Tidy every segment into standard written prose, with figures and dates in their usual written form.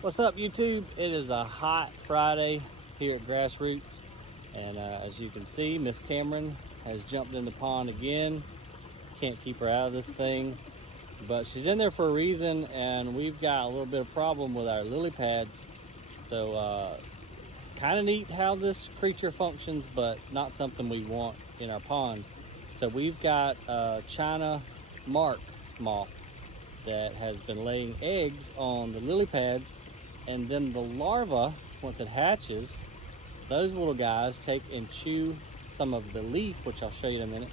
What's up, YouTube? It is a hot Friday here at Grassroots, and as you can see, Miss Cameron has jumped in the pond again. Can't keep her out of this thing, but she's in there for a reason, and we've got a little bit of problem with our lily pads. So kind of neat how this creature functions, but not something we want in our pond. So we've got a China Mark moth that has been laying eggs on the lily pads, and then the larva, once it hatches, those little guys take and chew some of the leaf, which I'll show you in a minute,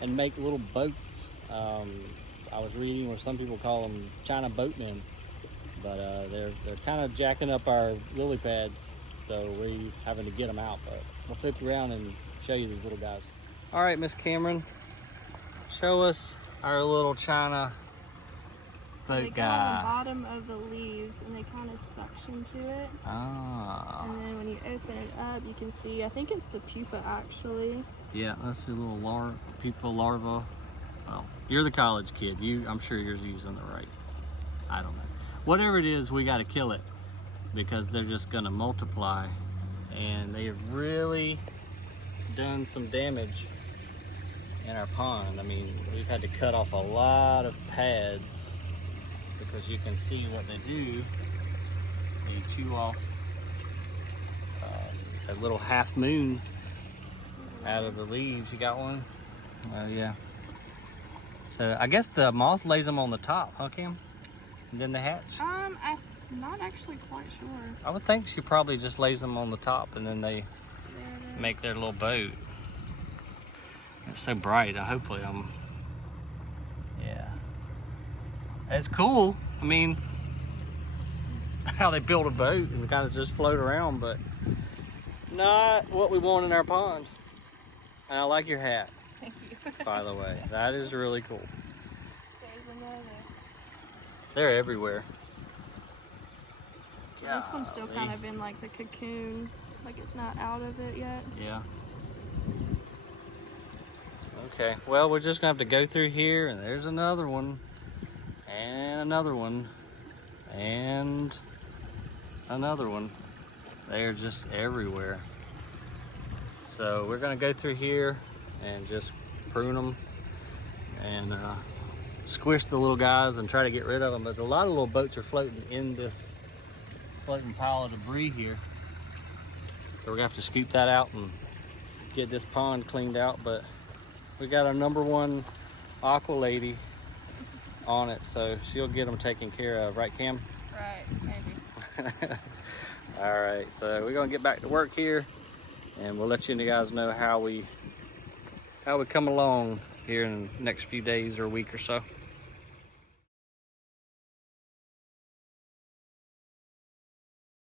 and make little boats. I was reading where some people call them China boatmen, but they're kind of jacking up our lily pads, so we're having to get them out. But we'll flip around and show you these little guys. All right, Miss Cameron, show us our little China boat they guy. go on the bottom of the leaves and they kind of suction to it. Ah. And then when you open it up, you can see, I think it's the pupa actually. Yeah, that's the little pupa larva. Well, you're the college kid. I'm sure you're using the right. I don't know. Whatever it is, we got to kill it because they're just going to multiply, and they have really done some damage in our pond. I mean, we've had to cut off a lot of pads because you can see what they do. They chew off a little half moon out of the leaves. You got one? Oh yeah. So I guess the moth lays them on the top, huh, Kim? And then they hatch? I'm not actually quite sure. I would think she probably just lays them on the top and then they make their little boat. It's so bright. Hopefully yeah. It's cool. I mean, how they build a boat and kind of just float around, but not what we want in our pond. And I like your hat. Thank you. By the way, that is really cool. There's another. They're everywhere. This one's still kind of in like the cocoon, like it's not out of it yet. Yeah. Okay, well, we're just gonna have to go through here, and there's another one, and another one, and another one. They are just everywhere. So we're gonna go through here and just prune them and squish the little guys and try to get rid of them. But a lot of little boats are floating in this floating pile of debris here. So we're gonna have to scoop that out and get this pond cleaned out. But we got our #1 aqua lady on it, so she'll get them taken care of, right, Cam? Right, maybe. All right, so we're gonna get back to work here, and we'll let you guys know how we come along here in the next few days or a week or so.